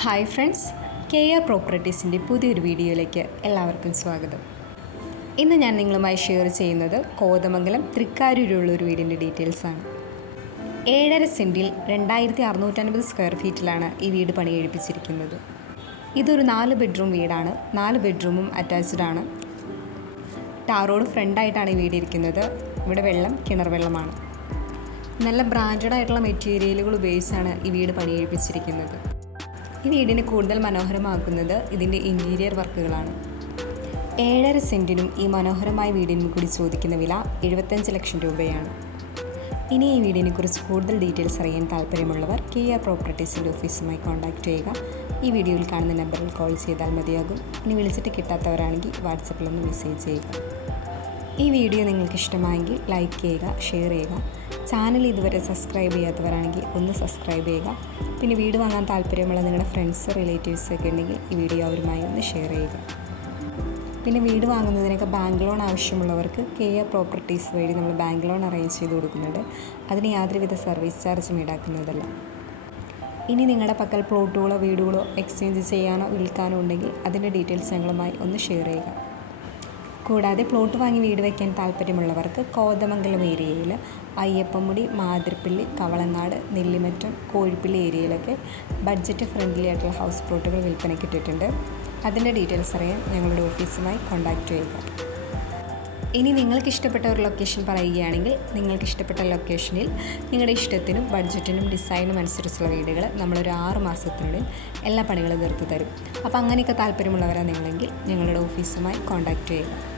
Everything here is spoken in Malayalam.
ഹായ് ഫ്രണ്ട്സ്, KR പ്രോപ്പർട്ടീസിൻ്റെ പുതിയൊരു വീഡിയോയിലേക്ക് എല്ലാവർക്കും സ്വാഗതം. ഇന്ന് ഞാൻ നിങ്ങളുമായി ഷെയർ ചെയ്യുന്നത് കോതമംഗലം തൃക്കാരൂരുള്ള ഒരു വീടിൻ്റെ ഡീറ്റെയിൽസാണ്. 7.5 സെൻറ്റിൽ 2650 സ്ക്വയർ ഫീറ്റിലാണ് ഈ വീട് പണി കഴിപ്പിച്ചിരിക്കുന്നത്. ഇതൊരു 4 ബെഡ്റൂം വീടാണ്. 4 ബെഡ്റൂമും അറ്റാച്ച്ഡ് ആണ്. ടാർ റോഡ് ഫ്രണ്ടായിട്ടാണ് ഈ വീട് ഇരിക്കുന്നത്. ഇവിടെ വെള്ളം കിണർ വെള്ളമാണ്. നല്ല ബ്രാൻഡഡ് ആയിട്ടുള്ള മെറ്റീരിയലുകൾ ഉപയോഗിച്ചാണ് ഈ വീട് പണി കഴിപ്പിച്ചിരിക്കുന്നത്. ഈ വീടിനെ കൂടുതൽ മനോഹരമാക്കുന്നത് ഇതിൻ്റെ ഇൻറ്റീരിയർ വർക്കുകളാണ്. 7.5 സെൻറ്റിനും ഈ മനോഹരമായ വീടിനും കൂടി ചോദിക്കുന്ന വില 75 ലക്ഷം രൂപയാണ്. ഇനി ഈ വീടിനെ കുറിച്ച് കൂടുതൽ ഡീറ്റെയിൽസ് അറിയാൻ താല്പര്യമുള്ളവർ KR പ്രോപ്പർട്ടീസിൻ്റെ ഓഫീസുമായി കോൺടാക്റ്റ് ചെയ്യുക. ഈ വീഡിയോയിൽ കാണുന്ന നമ്പറിൽ കോൾ ചെയ്താൽ മതിയാകും. ഇനി വിളിച്ചിട്ട് കിട്ടാത്തവരാണെങ്കിൽ വാട്സപ്പിലൊന്ന് മെസ്സേജ് ചെയ്യുക. ഈ വീഡിയോ നിങ്ങൾക്ക് ഇഷ്ടമായെങ്കിൽ ലൈക്ക് ചെയ്യുക, ഷെയർ ചെയ്യുക. ചാനൽ ഇതുവരെ സബ്സ്ക്രൈബ് ചെയ്യാത്തവരാണെങ്കിൽ ഒന്ന് സബ്സ്ക്രൈബ് ചെയ്യുക. പിന്നെ വീട് വാങ്ങാൻ താല്പര്യമുള്ള നിങ്ങളുടെ ഫ്രണ്ട്സ്, റിലേറ്റീവ്സ് ഒക്കെ ഉണ്ടെങ്കിൽ ഈ വീഡിയോ അവരുമായി ഒന്ന് ഷെയർ ചെയ്യുക. പിന്നെ വീട് വാങ്ങുന്നതിനൊക്കെ ബാങ്ക് ലോൺ ആവശ്യമുള്ളവർക്ക് KR പ്രോപ്പർട്ടീസ് വഴി നമ്മൾ ബാങ്ക് ലോൺ അറേഞ്ച് ചെയ്ത് കൊടുക്കുന്നുണ്ട്. അതിന് യാതൊരുവിധ സർവീസ് ചാർജും ഈടാക്കുന്നതല്ല. ഇനി നിങ്ങളുടെ പക്കൽ പ്ലോട്ടുകളോ വീടുകളോ എക്സ്ചേഞ്ച് ചെയ്യാനോ വിൽക്കാനോ ഉണ്ടെങ്കിൽ അതിൻ്റെ ഡീറ്റെയിൽസ് ഞങ്ങളുമായി ഒന്ന് ഷെയർ ചെയ്യുക. കൂടാതെ പ്ലോട്ട് വാങ്ങി വീട് വയ്ക്കാൻ താല്പര്യമുള്ളവർക്ക് കോതമംഗലം ഏരിയയിൽ അയ്യപ്പമുടി, മാതിരപ്പള്ളി, കവളങ്ങാട്, നെല്ലിമറ്റം, കോഴിപ്പള്ളി ഏരിയയിലൊക്കെ ബഡ്ജറ്റ് ഫ്രണ്ട്ലി ആയിട്ടുള്ള ഹൗസ് പ്ലോട്ടുകൾ വിൽപ്പനയ്ക്ക് ഇട്ടിട്ടുണ്ട്. അതിൻ്റെ ഡീറ്റെയിൽസ് അറിയാൻ ഞങ്ങളുടെ ഓഫീസുമായി കോൺടാക്റ്റ് ചെയ്യുക. ഇനി നിങ്ങൾക്ക് ഇഷ്ടപ്പെട്ട ഒരു ലൊക്കേഷൻ പറയുകയാണെങ്കിൽ നിങ്ങൾക്ക് ഇഷ്ടപ്പെട്ട ലൊക്കേഷനിൽ നിങ്ങളുടെ ഇഷ്ടത്തിനും ബഡ്ജറ്റിനും ഡിസൈനും അനുസരിച്ചുള്ള വീടുകൾ നമ്മളൊരു 6 മാസത്തിനുള്ളിൽ എല്ലാ പണികളും തീർത്ത് തരും. അപ്പോൾ അങ്ങനെയൊക്കെ താല്പര്യമുള്ളവരാണ് നിങ്ങളെങ്കിൽ ഞങ്ങളുടെ ഓഫീസുമായി കോൺടാക്റ്റ് ചെയ്യുക.